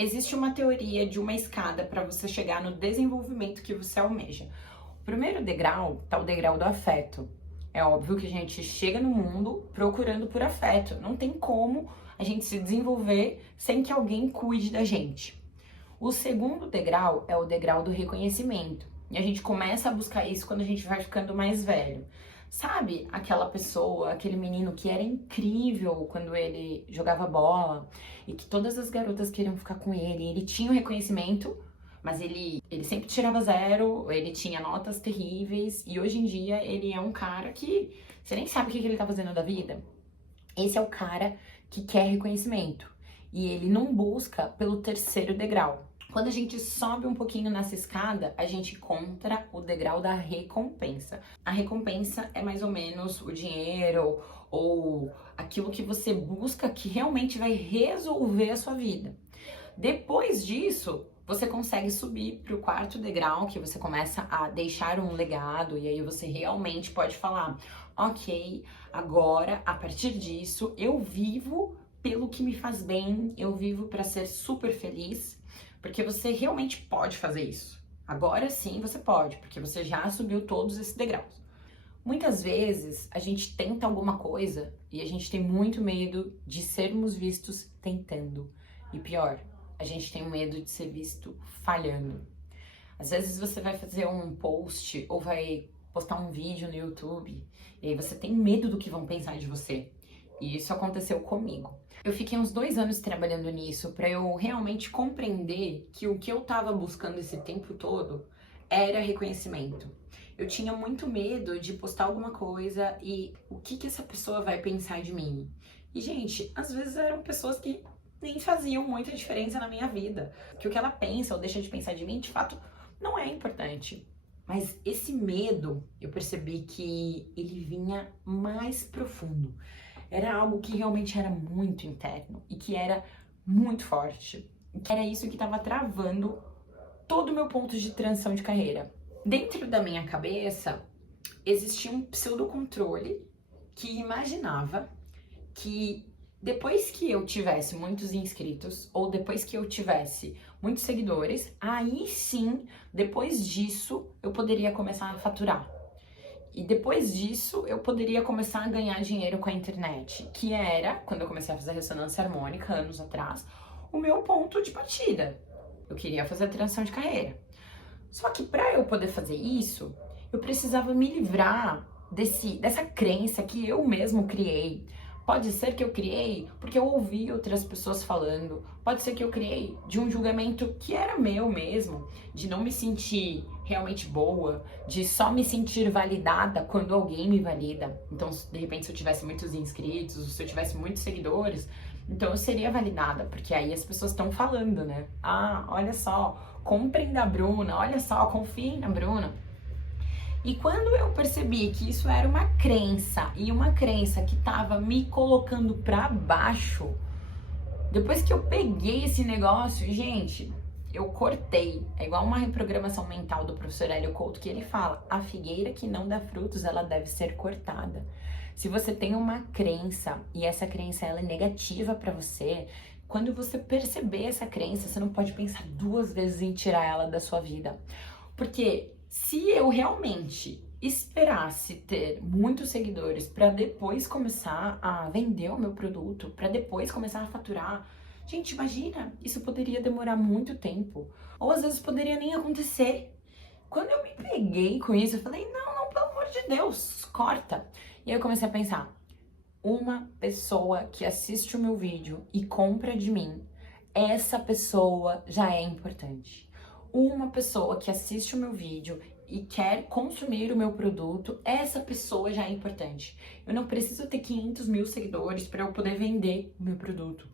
Existe uma teoria de uma escada para você chegar no desenvolvimento que você almeja. O primeiro degrau tá o degrau do afeto. É óbvio que a gente chega no mundo procurando por afeto. Não tem como a gente se desenvolver sem que alguém cuide da gente. O segundo degrau é o degrau do reconhecimento. E a gente começa a buscar isso quando a gente vai ficando mais velho. Sabe aquela pessoa, aquele menino que era incrível quando ele jogava bola e que todas as garotas queriam ficar com ele? Ele tinha o reconhecimento, mas ele sempre tirava zero, ele tinha notas terríveis e hoje em dia ele é um cara que você nem sabe o que ele tá fazendo da vida. Esse é o cara que quer reconhecimento e ele não busca pelo terceiro degrau. Quando a gente sobe um pouquinho nessa escada, a gente encontra o degrau da recompensa. A recompensa é mais ou menos o dinheiro ou aquilo que você busca que realmente vai resolver a sua vida. Depois disso, você consegue subir para o quarto degrau, que você começa a deixar um legado, e aí você realmente pode falar: ok, agora, a partir disso, eu vivo pelo que me faz bem, eu vivo para ser super feliz. Porque você realmente pode fazer isso. Agora sim você pode, porque você já subiu todos esses degraus. Muitas vezes a gente tenta alguma coisa e a gente tem muito medo de sermos vistos tentando. E pior, a gente tem medo de ser visto falhando. Às vezes você vai fazer um post ou vai postar um vídeo no YouTube e aí você tem medo do que vão pensar de você. E isso aconteceu comigo. Eu fiquei uns 2 anos trabalhando nisso para eu realmente compreender que o que eu tava buscando esse tempo todo era reconhecimento. Eu tinha muito medo de postar alguma coisa e o que essa pessoa vai pensar de mim. E, gente, às vezes eram pessoas que nem faziam muita diferença na minha vida. Que o que ela pensa ou deixa de pensar de mim, de fato, não é importante. Mas esse medo, eu percebi que ele vinha mais profundo. Era algo que realmente era muito interno e que era muito forte. E que era isso que estava travando todo o meu ponto de transição de carreira. Dentro da minha cabeça, existia um pseudocontrole que imaginava que depois que eu tivesse muitos inscritos ou depois que eu tivesse muitos seguidores, aí sim, depois disso, eu poderia começar a faturar. E depois disso, eu poderia começar a ganhar dinheiro com a internet, que era, quando eu comecei a fazer ressonância harmônica, anos atrás, o meu ponto de partida. Eu queria fazer a transição de carreira. Só que para eu poder fazer isso, eu precisava me livrar dessa crença que eu mesmo criei. Pode ser que eu criei porque eu ouvi outras pessoas falando. Pode ser que eu criei de um julgamento que era meu mesmo, de não me sentir realmente boa, de só me sentir validada quando alguém me valida. Então, de repente, se eu tivesse muitos inscritos, ou se eu tivesse muitos seguidores, então eu seria validada, porque aí as pessoas estão falando, né? Ah, olha só, comprem da Bruna, olha só, confiem na Bruna. E quando eu percebi que isso era uma crença e uma crença que tava me colocando pra baixo, depois que eu peguei esse negócio, gente, eu cortei. É igual uma reprogramação mental do professor Hélio Couto que ele fala: a figueira que não dá frutos, ela deve ser cortada. Se você tem uma crença e essa crença ela é negativa pra você, quando você perceber essa crença, você não pode pensar 2 vezes em tirar ela da sua vida. Porque se eu realmente esperasse ter muitos seguidores para depois começar a vender o meu produto, para depois começar a faturar, gente, imagina, isso poderia demorar muito tempo, ou às vezes poderia nem acontecer. Quando eu me peguei com isso, eu falei: não, não, pelo amor de Deus, corta. E aí eu comecei a pensar: uma pessoa que assiste o meu vídeo e compra de mim, essa pessoa já é importante. Uma pessoa que assiste o meu vídeo e quer consumir o meu produto, essa pessoa já é importante. Eu não preciso ter 500 mil seguidores para eu poder vender o meu produto.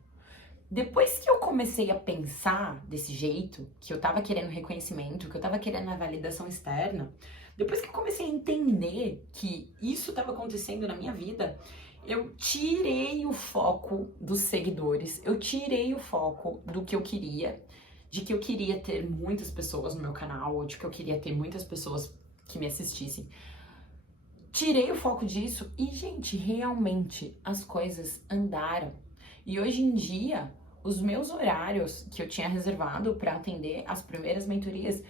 Depois que eu comecei a pensar desse jeito, que eu tava querendo reconhecimento, que eu tava querendo a validação externa, depois que eu comecei a entender que isso estava acontecendo na minha vida, eu tirei o foco dos seguidores, eu tirei o foco do que eu queria, de que eu queria ter muitas pessoas no meu canal, ou de que eu queria ter muitas pessoas que me assistissem. Tirei o foco disso e, gente, realmente as coisas andaram. E hoje em dia, os meus horários que eu tinha reservado para atender as primeiras mentorias,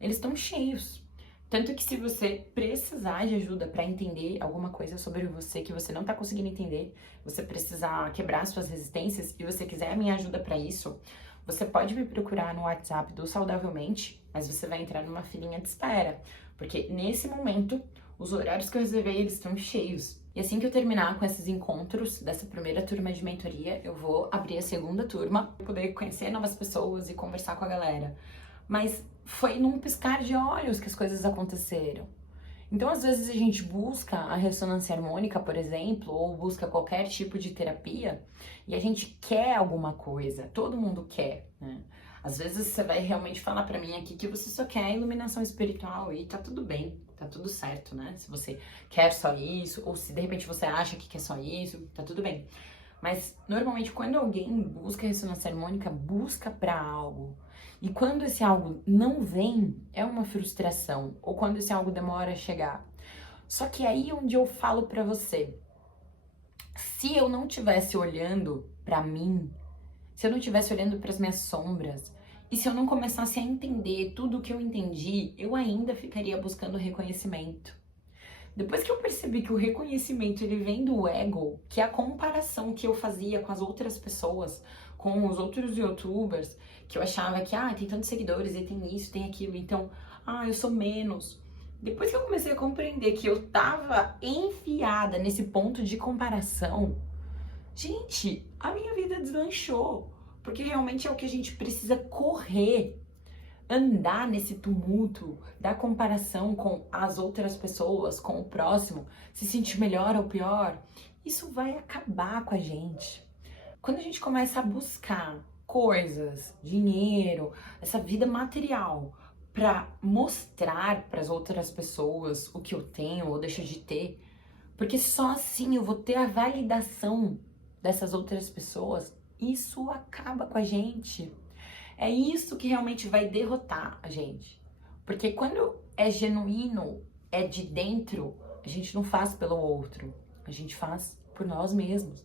eles estão cheios. Tanto que se você precisar de ajuda para entender alguma coisa sobre você que você não tá conseguindo entender, você precisar quebrar suas resistências e você quiser a minha ajuda para isso, você pode me procurar no WhatsApp do Saudavelmente, mas você vai entrar numa filinha de espera, porque nesse momento os horários que eu reservei eles estão cheios. E assim que eu terminar com esses encontros dessa primeira turma de mentoria, eu vou abrir a segunda turma, poder conhecer novas pessoas e conversar com a galera. Mas foi num piscar de olhos que as coisas aconteceram. Então, às vezes, a gente busca a ressonância harmônica, por exemplo, ou busca qualquer tipo de terapia, e a gente quer alguma coisa, todo mundo quer, né? Às vezes você vai realmente falar pra mim aqui que você só quer iluminação espiritual e tá tudo bem, tá tudo certo, né? Se você quer só isso, ou se de repente você acha que quer só isso, tá tudo bem. Mas, normalmente, quando alguém busca ressonância harmônica, busca pra algo. E quando esse algo não vem, é uma frustração. Ou quando esse algo demora a chegar. Só que aí onde eu falo pra você, se eu não tivesse olhando pra mim, se eu não tivesse olhando pras minhas sombras, e se eu não começasse a entender tudo o que eu entendi, eu ainda ficaria buscando reconhecimento. Depois que eu percebi que o reconhecimento ele vem do ego, que é a comparação que eu fazia com as outras pessoas, com os outros youtubers, que eu achava que, tem tantos seguidores e tem isso, tem aquilo, então, eu sou menos. Depois que eu comecei a compreender que eu tava enfiada nesse ponto de comparação, gente, a minha vida deslanchou. Porque realmente é o que a gente precisa correr. Andar nesse tumulto da comparação com as outras pessoas, com o próximo, se sentir melhor ou pior, isso vai acabar com a gente. Quando a gente começa a buscar coisas, dinheiro, essa vida material, para mostrar para as outras pessoas o que eu tenho ou deixo de ter, porque só assim eu vou ter a validação dessas outras pessoas, isso acaba com a gente. É isso que realmente vai derrotar a gente. Porque quando é genuíno, é de dentro, a gente não faz pelo outro, a gente faz por nós mesmos.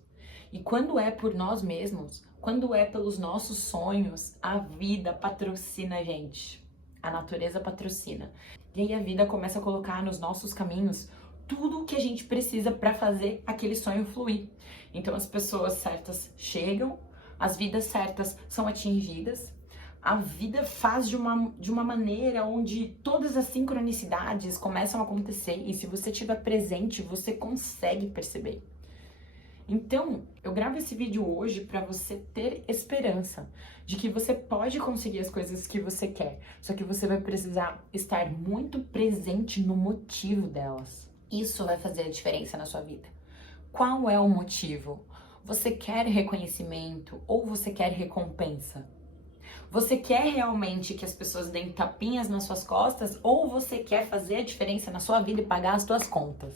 E quando é por nós mesmos, quando é pelos nossos sonhos, a vida patrocina a gente. A natureza patrocina. E aí a vida começa a colocar nos nossos caminhos tudo o que a gente precisa para fazer aquele sonho fluir. Então as pessoas certas chegam, as vidas certas são atingidas, a vida faz de uma maneira onde todas as sincronicidades começam a acontecer e se você estiver presente, você consegue perceber. Então, eu gravo esse vídeo hoje para você ter esperança de que você pode conseguir as coisas que você quer, só que você vai precisar estar muito presente no motivo delas. Isso vai fazer a diferença na sua vida. Qual é o motivo? Você quer reconhecimento ou você quer recompensa? Você quer realmente que as pessoas deem tapinhas nas suas costas ou você quer fazer a diferença na sua vida e pagar as suas contas?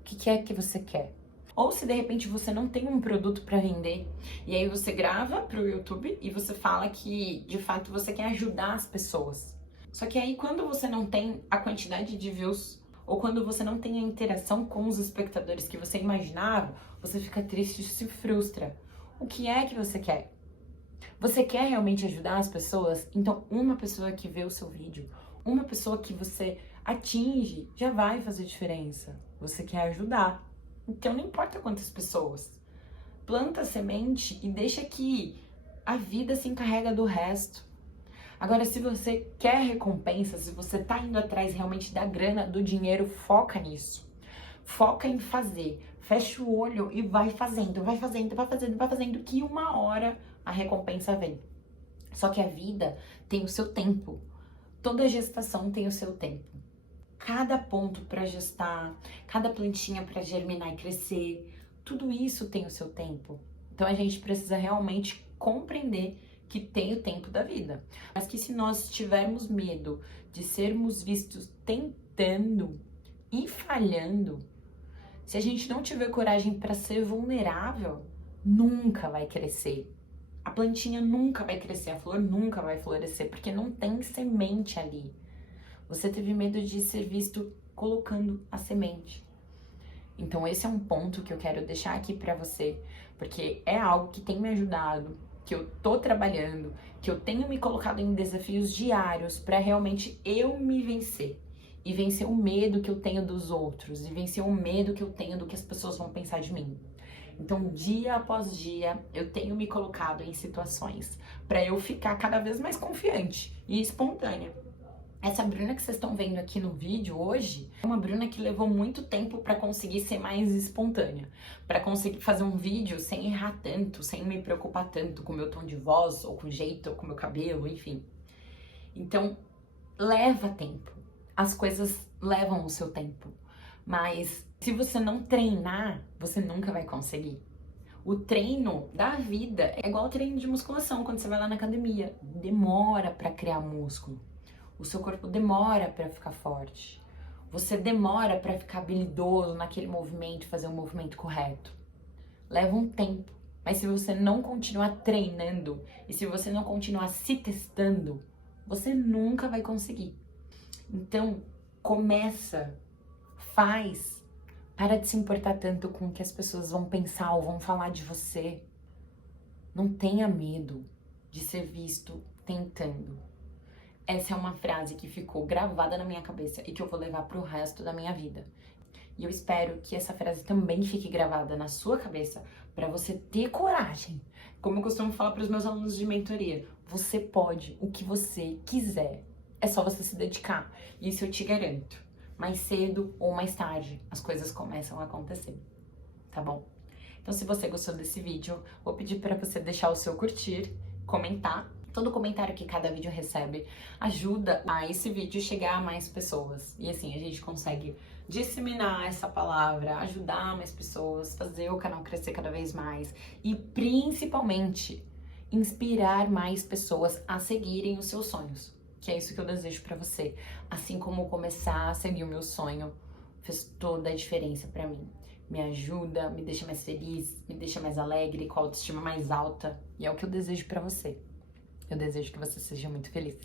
O que é que você quer? Ou se de repente você não tem um produto para vender e aí você grava pro YouTube e você fala que de fato você quer ajudar as pessoas. Só que aí quando você não tem a quantidade de views ou quando você não tem a interação com os espectadores que você imaginava, você fica triste e se frustra. O que é que você quer? Você quer realmente ajudar as pessoas? Então, uma pessoa que vê o seu vídeo, uma pessoa que você atinge, já vai fazer diferença. Você quer ajudar. Então, não importa quantas pessoas. Planta a semente e deixa que a vida se encarrega do resto. Agora, se você quer recompensa, se você tá indo atrás realmente da grana, do dinheiro, foca nisso. Foca em fazer. Fecha o olho e vai fazendo, vai fazendo, vai fazendo, vai fazendo, que uma hora a recompensa vem. Só que a vida tem o seu tempo. Toda gestação tem o seu tempo. Cada ponto para gestar, cada plantinha para germinar e crescer, tudo isso tem o seu tempo. Então a gente precisa realmente compreender que tem o tempo da vida. Mas que se nós tivermos medo de sermos vistos tentando e falhando, se a gente não tiver coragem para ser vulnerável, nunca vai crescer. A plantinha nunca vai crescer, a flor nunca vai florescer, porque não tem semente ali. Você teve medo de ser visto colocando a semente. Então esse é um ponto que eu quero deixar aqui pra você, porque é algo que tem me ajudado, que eu tô trabalhando, que eu tenho me colocado em desafios diários para realmente eu me vencer. E vencer o medo que eu tenho dos outros, e vencer o medo que eu tenho do que as pessoas vão pensar de mim. Então, dia após dia, eu tenho me colocado em situações para eu ficar cada vez mais confiante e espontânea. Essa Bruna que vocês estão vendo aqui no vídeo hoje é uma Bruna que levou muito tempo para conseguir ser mais espontânea, para conseguir fazer um vídeo sem errar tanto, sem me preocupar tanto com o meu tom de voz, ou com o jeito, ou com o meu cabelo, enfim. Então, leva tempo. As coisas levam o seu tempo. Mas se você não treinar, você nunca vai conseguir. O treino da vida é igual ao treino de musculação quando você vai lá na academia. Demora para criar músculo. O seu corpo demora para ficar forte. Você demora para ficar habilidoso naquele movimento, fazer o movimento correto. Leva um tempo. Mas se você não continuar treinando e se você não continuar se testando, você nunca vai conseguir. Então, começa, faz. Para de se importar tanto com o que as pessoas vão pensar ou vão falar de você. Não tenha medo de ser visto tentando. Essa é uma frase que ficou gravada na minha cabeça e que eu vou levar pro resto da minha vida. E eu espero que essa frase também fique gravada na sua cabeça para você ter coragem. Como eu costumo falar para os meus alunos de mentoria, você pode o que você quiser. É só você se dedicar. Isso eu te garanto. Mais cedo ou mais tarde, as coisas começam a acontecer. Tá bom? Então, se você gostou desse vídeo, vou pedir para você deixar o seu curtir, comentar. Todo comentário que cada vídeo recebe ajuda a esse vídeo chegar a mais pessoas. E assim, a gente consegue disseminar essa palavra, ajudar mais pessoas, fazer o canal crescer cada vez mais. E principalmente, inspirar mais pessoas a seguirem os seus sonhos. Que é isso que eu desejo pra você. Assim como começar a seguir o meu sonho fez toda a diferença pra mim. Me ajuda, me deixa mais feliz, me deixa mais alegre, com a autoestima mais alta. E é o que eu desejo pra você. Eu desejo que você seja muito feliz.